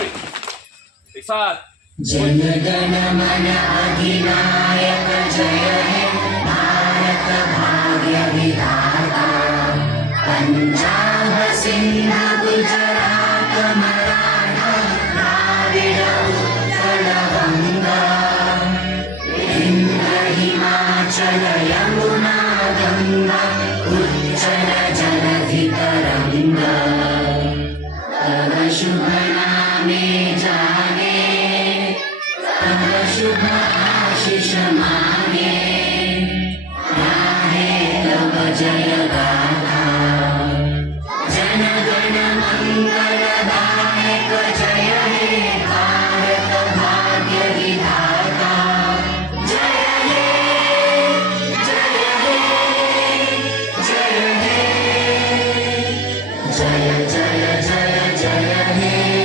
में एक साथ। जन गण मन अधिनायक जय हे भारत भाग्य विधाता पंजाब सिंध गुजरात मराठा द्राविड उत्कल गंगा विंध्य हिमाचल यमुना गंगा उच्चल जलधि तरंगा तव शुभ नामे जागे तव शुभ आशीष मांगे गाहे तव जय गाथा जन गण मंगलदायक जय हे भारत भाग्य विधाता जय हे जय हे जय हे जय जय जय जय हे